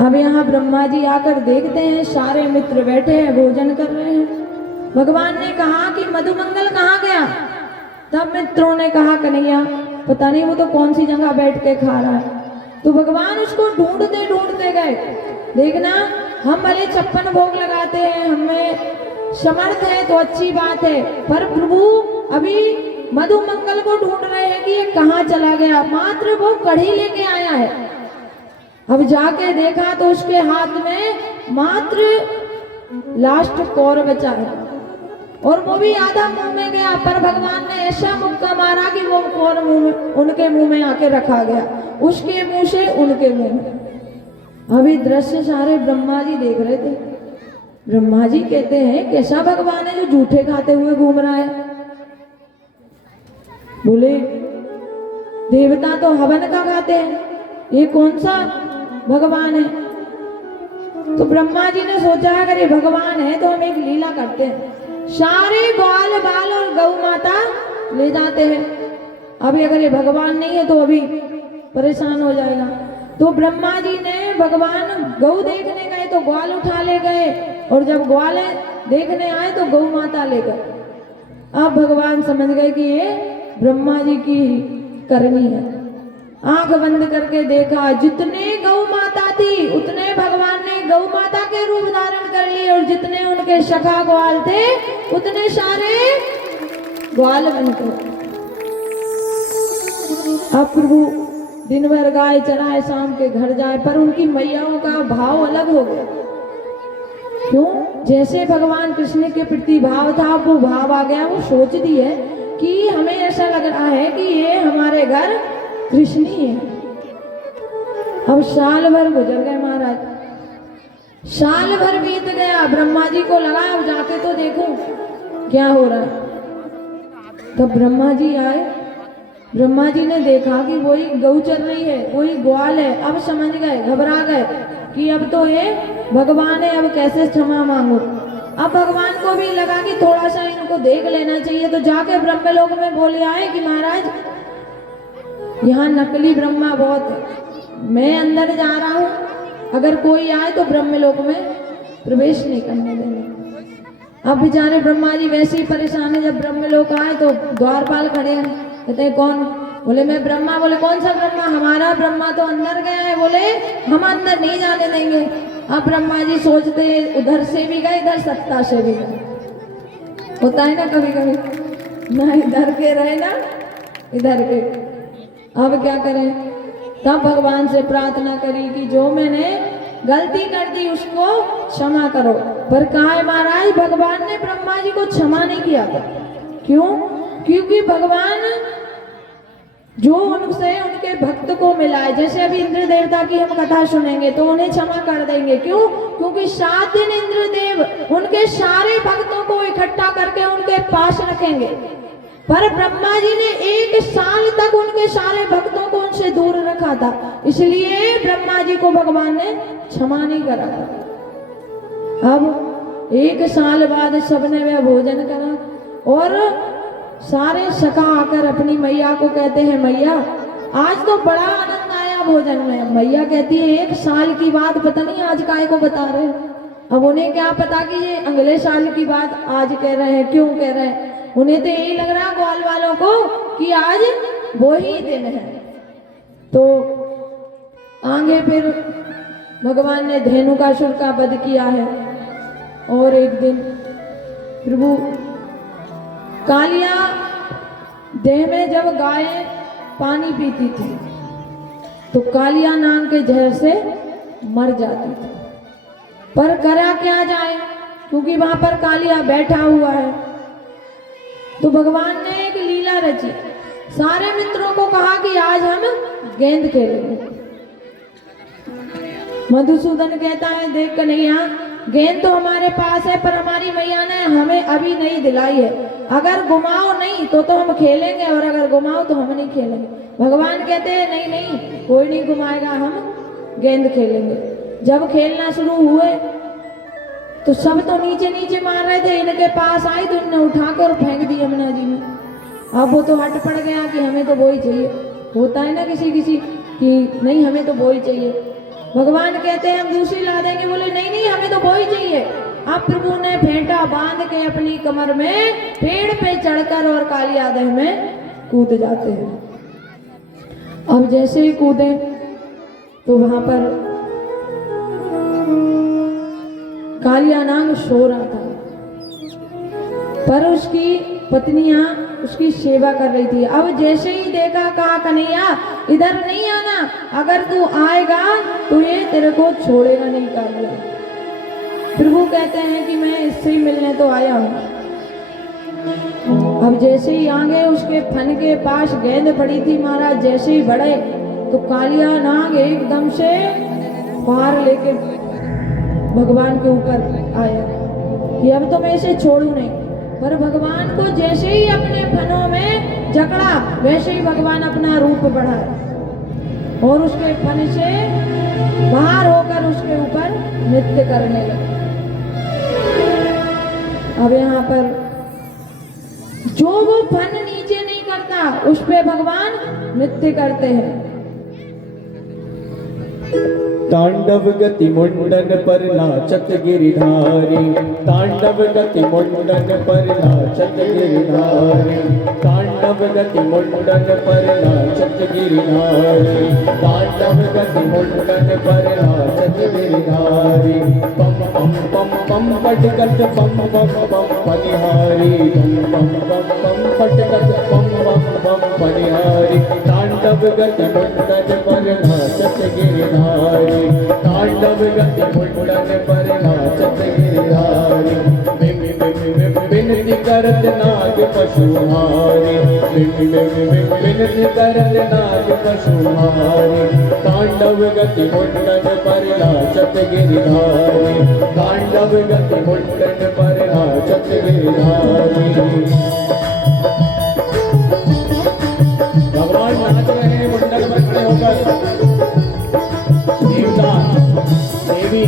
अब यहाँ ब्रह्मा जी आकर देखते हैं सारे मित्र बैठे हैं, भोजन कर रहे हैं। भगवान ने कहा कि मधुमंगल कहाँ गया? तब मित्रों ने कहा कन्हैया पता नहीं, वो तो कौन सी जगह बैठ के खा रहा है। तो भगवान उसको ढूंढते ढूंढते गए। देखना, हम भले 56 भोग लगाते हैं, हमें समर्थ है तो अच्छी बात है, पर प्रभु अभी मधुमंगल को ढूंढ रहे हैं कि ये कहाँ चला गया। मात्र वो कढ़ी लेके आया है। अब जाके देखा तो उसके हाथ में मात्र लास्ट कौर बचा है, और वो भी आधा मुंह में गया। पर भगवान ने ऐसा मुक्का मारा कि वो कौर उनके मुंह में आके रखा गया, उसके मुंह से उनके मुंह में। अभी दृश्य सारे ब्रह्मा जी देख रहे थे। ब्रह्मा जी कहते हैं कैसा भगवान है जो जूठे खाते हुए घूम रहा है? बोले देवता तो हवन का खाते हैं, ये कौन सा भगवान है? तो ब्रह्मा जी ने सोचा अगर ये भगवान है तो हम एक लीला करते हैं, सारे ग्वाल बाल और गौ माता ले जाते हैं। अभी अगर ये भगवान नहीं है तो अभी परेशान हो जाएगा। तो ब्रह्मा जी ने भगवान गौ देखने गए तो ग्वाल उठा ले गए, और जब ग्वाल देखने आए तो गौ माता ले गए। अब भगवान समझ गए कि ये ब्रह्मा जी की करनी है। आंख बंद करके देखा, जितने गौ माता थी उतने भगवान ने गौ माता के रूप धारण कर लिए, और जितने उनके सखा ग्वाल थे उतने सारे ग्वाल बनकर। अब प्रभु दिन भर गाय चराए, शाम के घर जाए, पर उनकी मैयाओं का भाव अलग हो गया। क्यों? जैसे भगवान कृष्ण के प्रति भाव था वो भाव आ गया। वो सोच दी है कि हमें ऐसा लग रहा है कि ये हमारे घर कृष्ण ही है। अब साल भर गुजर गए महाराज, साल भर बीत गया। ब्रह्मा जी को लगा अब जाके तो देखूं क्या हो रहा है। तब ब्रह्मा जी आए। ब्रह्मा जी ने देखा कि वही गौ चल रही है, वही ग्वाल है। अब समझ गए, घबरा गए कि अब तो ये भगवान है, अब कैसे क्षमा मांगू। अब भगवान को भी लगा कि थोड़ा सा इनको देख लेना चाहिए। तो जाके ब्रह्मलोक में बोले आए कि महाराज यहाँ नकली ब्रह्मा बहुत है, मैं अंदर जा रहा हूँ, अगर कोई आए तो ब्रह्मलोक में प्रवेश नहीं करने देंगे। अब बेचारे ब्रह्मा जी वैसे ही परेशान है। जब ब्रह्मलोक आए तो द्वारपाल खड़े हैं, कहते हैं कौन? बोले मैं ब्रह्मा। बोले कौन सा ब्रह्मा? हमारा ब्रह्मा तो अंदर गया है। बोले हम अंदर नहीं जाने देंगे। अब ब्रह्मा जी सोचते उधर से भी गए, इधर सत्ता से भी गए। होता है ना कभी कभी, ना इधर के रहे ना इधर के। अब क्या करें? तब भगवान से प्रार्थना करी कि जो मैंने गलती कर दी उसको क्षमा करो। पर कहा है महाराज, भगवान ने ब्रह्मा जी को क्षमा नहीं किया था। क्यों? क्योंकि भगवान जो उनसे उनके भक्त को मिला है, जैसे अभी इंद्र देवता की हम कथा सुनेंगे तो उन्हें क्षमा कर देंगे। क्यों? क्योंकि 7 दिन इंद्र देव उनके सारे भक्तों को इकट्ठा करके उनके पास रखेंगे। पर ब्रह्मा जी ने 1 साल तक उनके सारे भक्तों को उनसे दूर रखा था, इसलिए ब्रह्मा जी को भगवान ने क्षमा नहीं करा था। अब 1 साल बाद सबने वह भोजन करा, और सारे सखा आकर अपनी मैया को कहते हैं मैया आज तो बड़ा आनंद आया भोजन में। मैया कहती है 1 साल की बात पता नहीं आज काहे को बता रहे। अब उन्हें क्या पता कि ये अगले साल की बात आज कह रहे हैं, क्यों कह रहे हैं। उन्हें तो यही लग रहा ग्वाल वालों को कि आज वो ही दिन है। तो आगे फिर भगवान ने धेनुकासुर का वध किया है। और एक दिन प्रभु कालिया देह में जब गाय पानी पीती थी तो कालिया नाग के जहर से मर जाती थी। पर करा क्या जाए, क्योंकि वहां पर कालिया बैठा हुआ है। तो भगवान ने एक लीला रची। सारे मित्रों को कहा कि आज हम गेंद खेलेंगे। मधुसूदन कहता है देख कन्हैया, गेंद तो हमारे पास है पर हमारी मैया ने हमें अभी नहीं दिलाई है। अगर घुमाओ नहीं तो हम खेलेंगे, और अगर घुमाओ तो हम नहीं खेलेंगे। भगवान कहते हैं नहीं नहीं, कोई नहीं घुमाएगा, हम गेंद खेलेंगे। जब खेलना शुरू हुए तो सब तो नीचे नीचे मार रहे थे, इनके पास आई तो इन्होंने उठाकर फेंक दी यमुना जी में। अब वो तो हट पड़ गया कि हमें तो वो ही चाहिए। होता है ना किसी किसी कि नहीं हमें तो वो ही चाहिए। भगवान कहते हैं हम दूसरी ला देंगे। बोले नहीं नहीं, हमें तो वही चाहिए। अब प्रभु ने फेंटा बांध के अपनी कमर में पेड़ पे चढ़कर और कालिया दह में कूद जाते हैं। अब जैसे ही कूदे तो वहां पर कालिया नाग सो रहा था, पर उसकी पत्नियां उसकी सेवा कर रही थी। अब जैसे ही देखा, कहा कन्हैया इधर नहीं आना, अगर तू आएगा तो ये तेरे को छोड़ेगा नहीं कालिया। प्रभु कहते हैं कि मैं इससे ही मिलने तो आया हूँ। अब जैसे ही आगे उसके फन के पास गेंद पड़ी थी महाराज, जैसे ही बढ़े तो कालिया नाग एकदम से बाहर लेके भगवान के ऊपर आया कि अब तो मैं इसे छोड़ू नहीं। पर भगवान को जैसे ही अपने फनों में जकड़ा, वैसे ही भगवान अपना रूप बढ़ाया और उसके फन से बाहर होकर उसके ऊपर नृत्य करने लगे। अब यहाँ पर जो वो फन नीचे नहीं करता उस पे भगवान नृत्य करते हैं। तांडव गति मुंडन पर नाचत गिरिधारी, तांडव गति मुंडन पर नाचत गिरिधारी, तांडव गति मुंडन पर नाचत गिरिधारी, तांडव गति मुंडन पर नाचत गिरिधारी। पम पम पम पम पटकट पम पम पम पनिहारी, पम पम पम पम पटकट पम पम पम पनिहारी। तांडव गति मुंडन पर नाचत गिरिधारी, तांडव गति मुंडन पर नाचत गिरिधारी। बिनती करत नाग पशुहारी, बिनती करत नाग पशुहारी। तांडव गति मुंडन पर नाचत गिरिधारी, तांडव गति मुंडन पर नाचत गिरिधारी। भगवान नाच रहे हैं मुंडन पर खड़े होकर। देवता देवी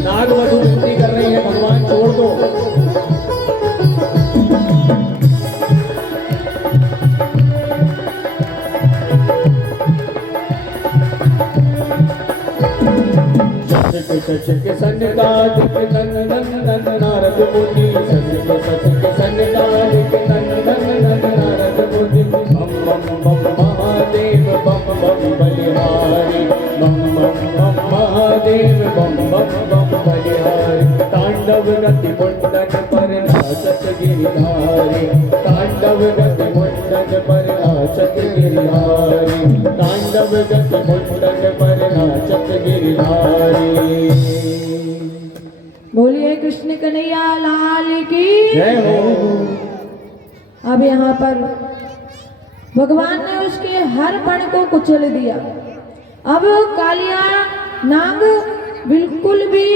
नागवधु विनती कर रही है, भगवान छोड़ दो। सचक सनकादिक नंदन नारद मुनि, सचक सचक सनकादिक नंदन नारद मुनि। बम बम बम महादेव बम बम बलिहारी, बम बम बम महादेव बम बम बम बलिहारी। तांडव गति मुंडन पर नाचत गिरिधारी, तांडव गति मुंडन पर नाचत गिरिधारी, तांडव गति मुंडन पर नाचत गिरिधारी। बोलिए कृष्ण कन्हैया लाल की जय हो। अब यहाँ पर भगवान ने उसके हर पण को कुचल दिया। अब कालिया नाग बिल्कुल भी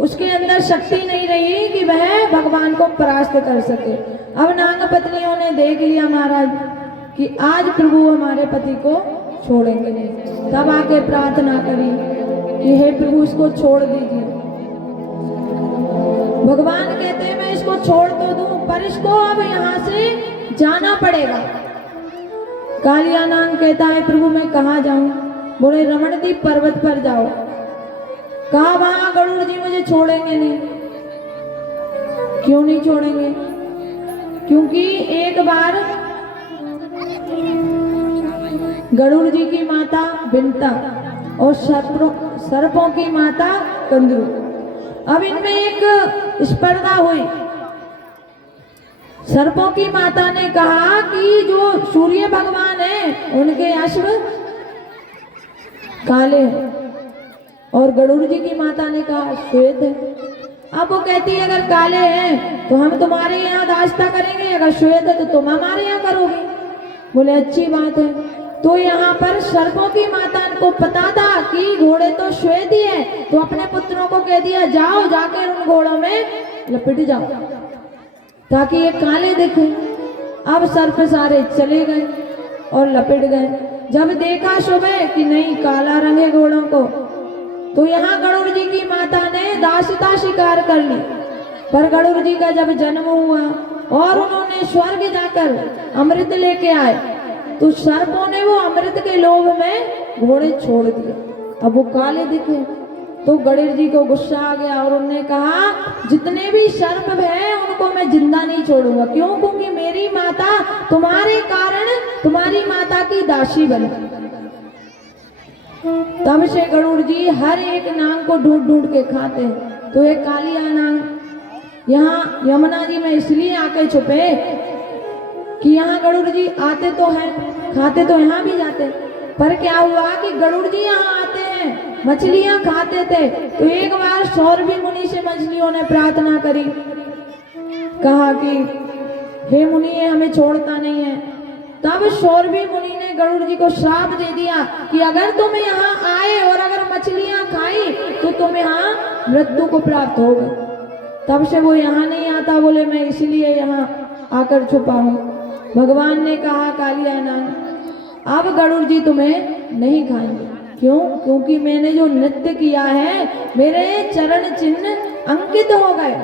उसके अंदर शक्ति नहीं रही कि वह भगवान को परास्त कर सके। अब नाग पत्नियों ने देख लिया महाराज कि आज प्रभु हमारे पति को छोड़ेंगे नहीं, तब आके प्रार्थना करी कि हे प्रभु इसको छोड़ दीजिए। भगवान कहते हैं मैं इसको छोड़ तो दूं, पर इसको अब यहाँ से जाना पड़ेगा। कालिया नाग कहता है प्रभु मैं कहाँ जाऊं? बोले रमणदीप पर्वत पर जाओ। कहा वहां गरुड़ जी मुझे छोड़ेंगे नहीं। क्यों नहीं छोड़ेंगे? क्योंकि एक बार गरुड़ जी की माता बिंता और सर्पों की माता कंदरू, अब इनमें एक स्पर्धा हुई। सर्पों की माता ने कहा कि जो सूर्य भगवान है उनके अश्व काले हैं, और गरुड़ जी की माता ने कहा श्वेत है। अब वो कहती है अगर काले हैं तो हम तुम्हारे यहाँ दास्ता करेंगे, अगर श्वेत है तो तुम हमारे यहाँ करोगे। बोले अच्छी बात है। तो यहाँ पर सर्पों की माता को पता था कि घोड़े तो श्वेत ही है, तो अपने पुत्रों को कह दिया जाओ जाकर उन घोड़ों में लपेट जाओ ताकि ये काले दिखे। अब सर्प सारे चले गए और लपेट गए। जब देखा सुबह कि नहीं काला रंग है घोड़ों को, तो यहाँ गरुड़ जी की माता ने दासता स्वीकार कर ली। पर गरुड़ जी का जब जन्म हुआ और उन्होंने स्वर्ग जाकर अमृत लेके आए, तो सर्पों ने वो अमृत के लोभ में घोड़े छोड़ दिए। अब वो काले दिखे तो गणेश जी को गुस्सा आ गया और उन्होंने कहा जितने भी सर्प हैं उनको मैं जिंदा नहीं छोड़ूंगा। क्यों? क्योंकि मेरी माता तुम्हारे कारण तुम्हारी माता की दासी बनी। तब से गरुड़ जी हर एक नांग को ढूंढ ढूंढ के खाते हैं। तो एक कालिया नांग यहाँ यमुना जी में इसलिए आके छुपे कि यहाँ गरुड़ जी आते तो हैं, खाते तो यहाँ भी जाते, पर क्या हुआ कि गरुड़ जी यहाँ आते हैं, मछलियां खाते थे। तो एक बार सौरभी मुनि से मछलियों ने प्रार्थना करी, कहा कि हे मुनि ये हमें छोड़ता नहीं है। तब सौरभी मुनि ने गरुड़ जी को श्राप दे दिया कि अगर तुम यहाँ आए और अगर मछलियां खाई तो तुम यहाँ मृत्यु को प्राप्त होगे। तब से वो यहाँ नहीं आता, बोले मैं इसलिए यहाँ आकर छुपा हूँ। भगवान ने कहा कालिया नाग अब गरुड़ जी तुम्हें नहीं खाएंगे। क्यों? क्योंकि मैंने जो नृत्य किया है मेरे चरण चिन्ह अंकित हो गए,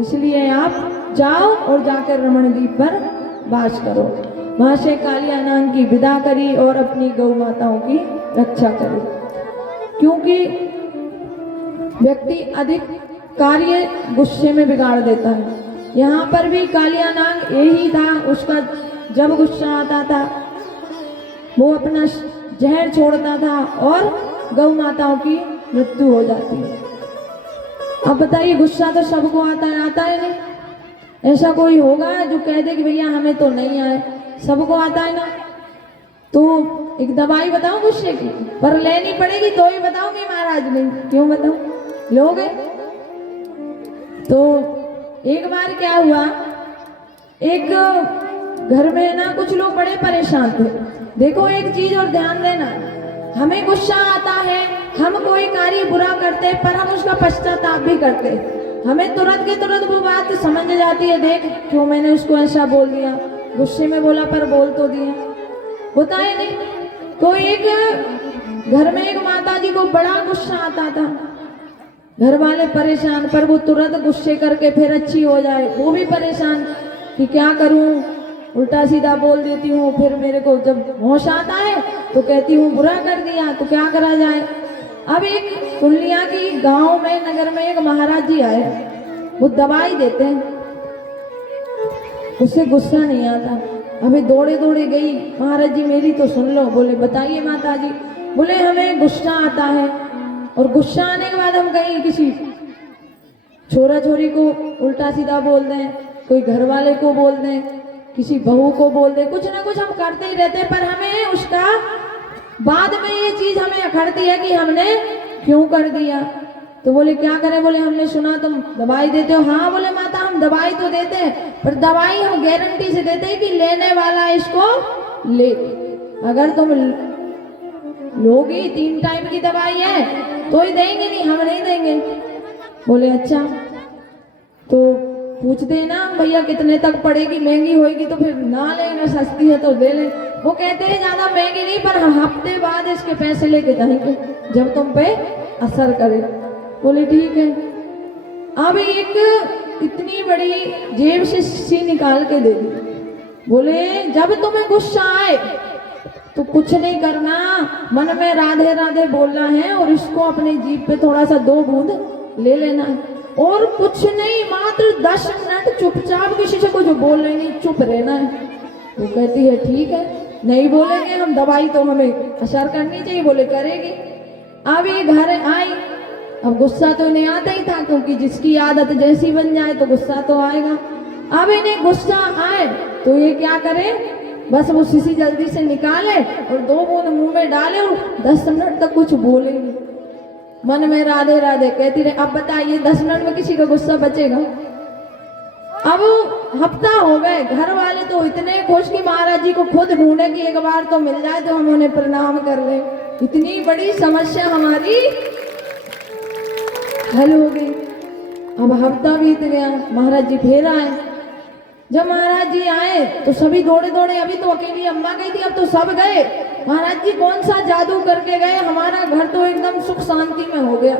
इसलिए आप जाओ और जाकर रमणद्वीप पर वास करो। वहां से कालिया नाग की विदा करी और अपनी गौ माताओं की रक्षा करी। क्योंकि व्यक्ति अधिक कार्य गुस्से में बिगाड़ देता है। यहाँ पर भी कालिया नाग यही था, उसका जब गुस्सा आता था वो अपना जहर छोड़ता था और गौ माताओं की मृत्यु हो जाती है। अब बताइए गुस्सा तो सबको आता है नहीं? ऐसा कोई होगा जो कह दे कि भैया हमें तो नहीं आए? सबको आता है ना। तो एक दवाई बताऊं गुस्से की, पर लेनी पड़ेगी तो ही बताऊंगी महाराज। नहीं क्यों बताऊं, लोगे? तो एक बार क्या हुआ, एक घर में ना कुछ लोग बड़े परेशान थे। देखो एक चीज और ध्यान देना, हमें गुस्सा आता है, हम कोई कार्य बुरा करते पर हम उसका पश्चाताप भी करते, हमें तुरंत के तुरंत वो बात समझ जाती है, देख क्यों मैंने उसको ऐसा बोल दिया, गुस्से में बोला पर बोल तो दिया। होता है नहीं? तो एक घर में एक माता जी को बड़ा गुस्सा आता था, घर वाले परेशान, पर वो तुरंत गुस्से करके फिर अच्छी हो जाए, वो भी परेशान कि क्या करूं, उल्टा सीधा बोल देती हूँ। फिर मेरे को जब होश आता है तो कहती हूँ बुरा कर दिया, तो क्या करा जाए। अब एक कुंडलिया की गांव में नगर में एक महाराज जी आए, वो दवाई देते हैं, उससे गुस्सा नहीं आता। अभी दौड़े दौड़े गई, महाराज जी मेरी तो सुन लो। बोले बताइए माता जी। बोले हमें गुस्सा आता है और गुस्सा आने के बाद हम कहीं किसी छोरा छोरी को उल्टा सीधा बोल दें, कोई घर वाले को बोल दें, किसी बहू को बोल दें, कुछ ना कुछ हम करते ही रहते हैं, पर हमें उसका बाद में ये चीज हमें अखड़ती है कि हमने क्यों कर दिया। तो बोले क्या करें? बोले हमने सुना तुम दवाई देते हो। हाँ बोले माता हम दवाई तो देते हैं, पर दवाई हम गारंटी से देते हैं कि लेने वाला इसको ले, अगर तुम लोगी 3 टाइम की दवाई है तो ही देंगे, नहीं हम नहीं देंगे। बोले अच्छा। तो पूछते हैं ना भैया कितने तक पड़ेगी, महंगी होगी तो फिर ना लेना, सस्ती है तो दे ले। वो कहते हैं ज्यादा महंगी नहीं, पर हफ्ते बाद इसके पैसे लेके जाएंगे जब तुम पे असर करे। बोले ठीक है। अब एक इतनी बड़ी जेब से सी निकाल के दे दी। बोले जब तुम्हें गुस्सा आए तो कुछ नहीं करना, मन में राधे राधे बोलना है और इसको अपनी जीभ पे थोड़ा सा 2 बूंद ले लेना है, और कुछ नहीं, मात्र 10 मिनट चुपचाप, किसी से कुछ बोलना नहीं, चुप रहना है। वो कहती है ठीक है, नहीं बोलेंगे हम, दवाई तो हमें असर करनी चाहिए। बोले करेगी। अब ये घर आई, अब गुस्सा तो नहीं आता ही था, क्योंकि जिसकी आदत जैसी बन जाए तो गुस्सा तो आएगा। अब इन्हें गुस्सा आए तो ये क्या करे, बस वो शीशी जल्दी से निकाले और 2 बूंद मुंह में डाले और 10 मिनट तक कुछ बोलेंगे, मन में राधे राधे कहती रहे। अब बताइए 10 मिनट में किसी का गुस्सा बचेगा? अब हफ्ता हो गए, घर वाले तो इतने खुश कि महाराज जी को खुद ढूंढे कि एक बार तो मिल जाए तो हम उन्हें प्रणाम कर ले। इतनी बड़ी समस्या हमारी हल हो गई। अब हफ्ता बीत गया, महाराज जी फिर आए। जब महाराज जी आए तो सभी दौड़े दौड़े, अभी तो अकेली अम्मा गई थी, अब तो सब गए। महाराज जी कौन सा जादू करके गए, हमारा घर तो एकदम सुख शांति में हो गया।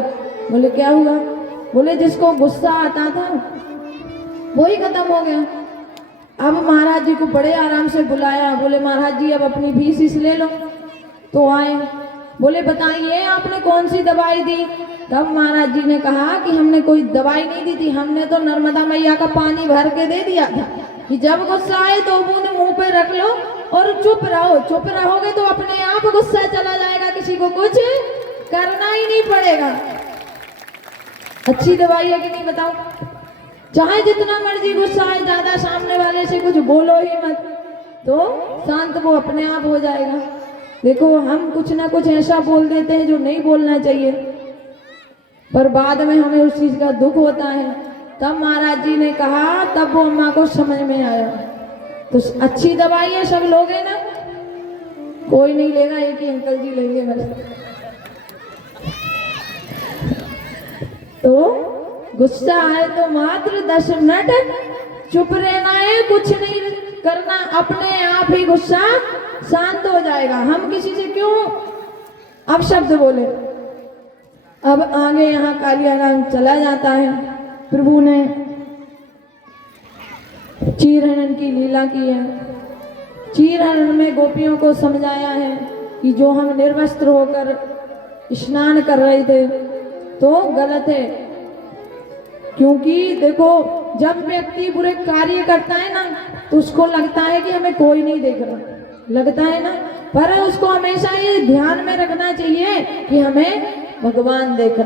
बोले क्या हुआ? बोले जिसको गुस्सा आता था वही खत्म हो गया। अब महाराज जी को बड़े आराम से बुलाया, बोले महाराज जी अब अपनी फीस ले लो। तो आए, बोले बताइए आपने कौन सी दवाई दी। तब महाराज जी ने कहा कि हमने कोई दवाई नहीं दी थी, हमने तो नर्मदा मैया का पानी भर के दे दिया था कि जब गुस्सा आए तो बूंद मुंह पे रख लो और चुप रहो। चुप रहोगे तो अपने आप गुस्सा चला जाएगा, किसी को कुछ करना ही नहीं पड़ेगा। अच्छी दवाई है कि नहीं बताओ। चाहे जितना मर्जी गुस्सा आए, ज्यादा सामने वाले से कुछ बोलो ही मत, तो शांत वो अपने आप हो जाएगा। देखो हम कुछ ना कुछ ऐसा बोल देते हैं जो नहीं बोलना चाहिए, पर बाद में हमें उस चीज का दुख होता है। तब महाराज जी ने कहा, तब वो अम्मा को समझ में आया। तो अच्छी दवाई है, सब लोगे ना? कोई नहीं लेगा, एक ही अंकल जी लेंगे बस। तो गुस्सा आए तो मात्र 10 मिनट चुप रहना है, कुछ नहीं करना, अपने आप ही गुस्सा शांत हो जाएगा। हम किसी से क्यों अब शब्द बोले। अब आगे यहाँ कालियाराम चला जाता है। प्रभु ने चीरहरण की लीला की है। चीरहरण में गोपियों को समझाया है कि जो हम निर्वस्त्र होकर स्नान कर रहे थे तो गलत है, क्योंकि देखो जब व्यक्ति बुरे कार्य करता है ना तो उसको लगता है कि हमें कोई नहीं देख रहा, लगता है ना, पर उसको हमेशा ये ध्यान में रखना चाहिए कि हमें भगवान देख रहा।